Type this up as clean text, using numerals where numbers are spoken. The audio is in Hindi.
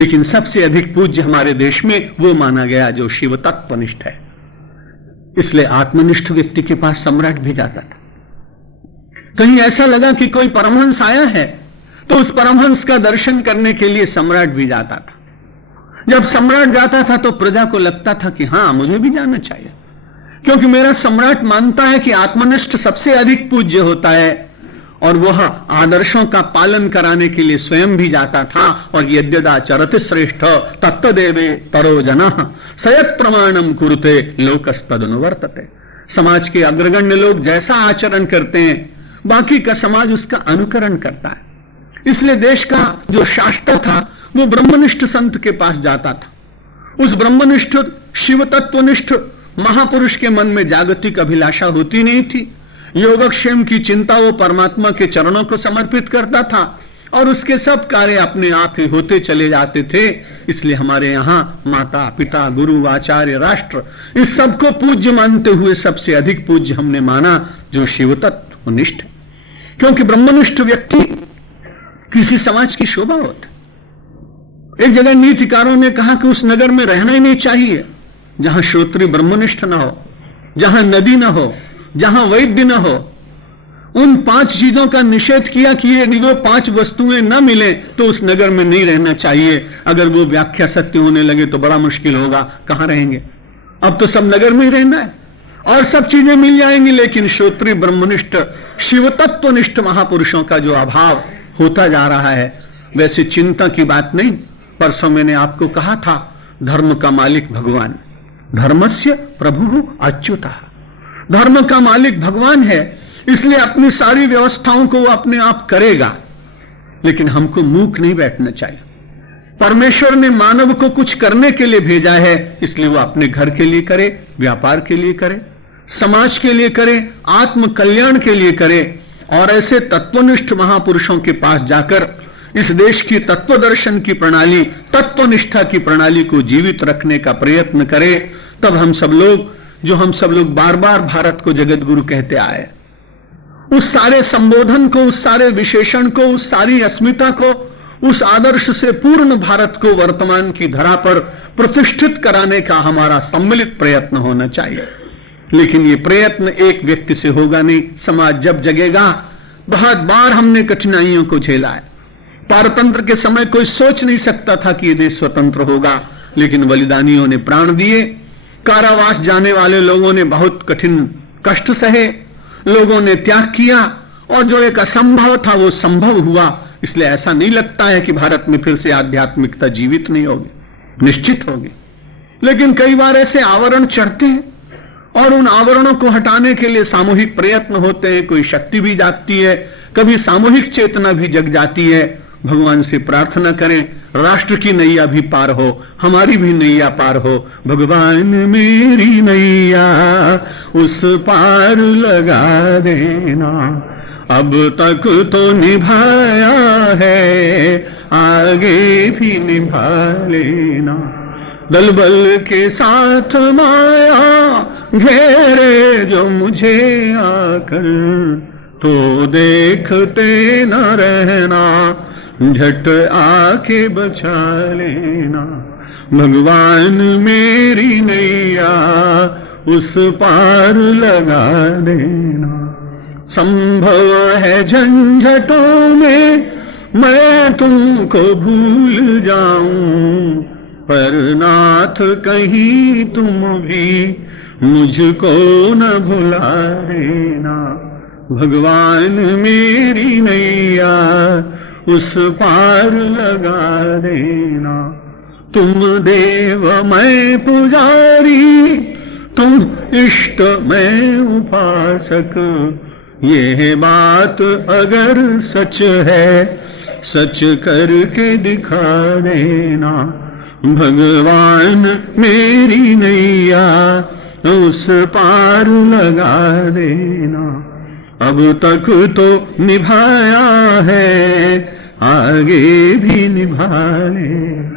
लेकिन सबसे अधिक पूज्य हमारे देश में वो माना गया जो शिव तत्वनिष्ठ है। इसलिए आत्मनिष्ठ व्यक्ति के पास सम्राट भी जाता था। कहीं ऐसा लगा कि कोई परमहंस आया है तो उस परमहंस का दर्शन करने के लिए सम्राट भी जाता था। जब सम्राट जाता था तो प्रजा को लगता था कि हां, मुझे भी जाना चाहिए, क्योंकि मेरा सम्राट मानता है कि आत्मनिष्ठ सबसे अधिक पूज्य होता है, और वह आदर्शों का पालन कराने के लिए स्वयं भी जाता था। और यद्यदा चरति श्रेष्ठ तत्तदेवे तरो जनः सयत् प्रमाणम कुरुते लोकस्तदनुवर्तते। समाज के अग्रगण्य लोग जैसा आचरण करते हैं बाकी का समाज उसका अनुकरण करता है। इसलिए देश का जो शास्त्र था वो ब्रह्मनिष्ठ संत के पास जाता था। उस ब्रह्मनिष्ठ शिव तत्वनिष्ठ महापुरुष के मन में जागतिक अभिलाषा होती नहीं थी। योगक्षेम की चिंता वो परमात्मा के चरणों को समर्पित करता था और उसके सब कार्य अपने आप ही होते चले जाते थे। इसलिए हमारे यहां माता पिता गुरु आचार्य राष्ट्र इस सबको पूज्य मानते हुए सबसे अधिक पूज्य हमने माना जो शिव तत्वनिष्ठ है, क्योंकि ब्रह्मनिष्ठ व्यक्ति किसी समाज की शोभा होता। एक जगह नीतिकारों ने कहा कि उस नगर में रहना ही नहीं चाहिए जहां श्रोत्री ब्रह्मनिष्ठ न हो, जहां नदी न हो, जहां वैद्य न हो। उन 5 चीजों का निषेध किया कि यदि वो 5 वस्तुएं न मिले तो उस नगर में नहीं रहना चाहिए। अगर वो व्याख्या सत्य होने लगे तो बड़ा मुश्किल होगा, कहां रहेंगे? अब तो सब नगर में ही रहना है और सब चीजें मिल जाएंगी, लेकिन श्रोत्री ब्रह्मनिष्ठ शिव तत्वनिष्ठ महापुरुषों का जो अभाव होता जा रहा है। वैसे चिंता की बात नहीं, परसों मैंने आपको कहा था धर्म का मालिक भगवान, धर्मस्य प्रभुः अच्युतः। धर्म का मालिक भगवान है, इसलिए अपनी सारी व्यवस्थाओं को वो अपने आप करेगा, लेकिन हमको मूक नहीं बैठना चाहिए। परमेश्वर ने मानव को कुछ करने के लिए भेजा है, इसलिए वो अपने घर के लिए करे, व्यापार के लिए करे, समाज के लिए करे, आत्म कल्याण के लिए करे। और ऐसे तत्वनिष्ठ महापुरुषों के पास जाकर इस देश की तत्व दर्शन की प्रणाली, तत्वनिष्ठा की प्रणाली को जीवित रखने का प्रयत्न करे। तब हम सब लोग बार बार भारत को जगत गुरु कहते आए, उस सारे संबोधन को, उस सारे विशेषण को, उस सारी अस्मिता को, उस आदर्श से पूर्ण भारत को वर्तमान की धरा पर प्रतिष्ठित कराने का हमारा सम्मिलित प्रयत्न होना चाहिए। लेकिन ये प्रयत्न एक व्यक्ति से होगा नहीं, समाज जब जगेगा। बहुत बार हमने कठिनाइयों को झेला है। पारतंत्र के समय कोई सोच नहीं सकता था कि ये देश स्वतंत्र होगा, लेकिन बलिदानियों ने प्राण दिए। कारावास जाने वाले लोगों ने बहुत कठिन कष्ट सहे, लोगों ने त्याग किया, और जो एक असंभव था वो संभव हुआ। इसलिए ऐसा नहीं लगता है कि भारत में फिर से आध्यात्मिकता जीवित नहीं होगी, निश्चित होगी। लेकिन कई बार ऐसे आवरण चढ़ते हैं और उन आवरणों को हटाने के लिए सामूहिक प्रयत्न होते हैं। कोई शक्ति भी जागती है, कभी सामूहिक चेतना भी जग जाती है। भगवान से प्रार्थना करें राष्ट्र की नैया भी पार हो, हमारी भी नैया पार हो। भगवान मेरी नैया उस पार लगा देना, अब तक तो निभाया है, आगे भी निभा लेना। दल बल के साथ माया घेरे जो मुझे आकर, तो देखते न रहना, झट आके बचा लेना। भगवान मेरी नैया उस पार लगा देना। संभव है झंझटों में मैं तुमको भूल जाऊं, पर नाथ कहीं तुम भी मुझको न भुला देना। भगवान मेरी नैया उस पार लगा देना। तुम देव मैं पुजारी, तुम इष्ट मैं उपासक, ये बात अगर सच है सच करके दिखा देना। भगवान मेरी नैया उस पार लगा देना। अब तक तो निभाया है, आगे भी निभा लेना।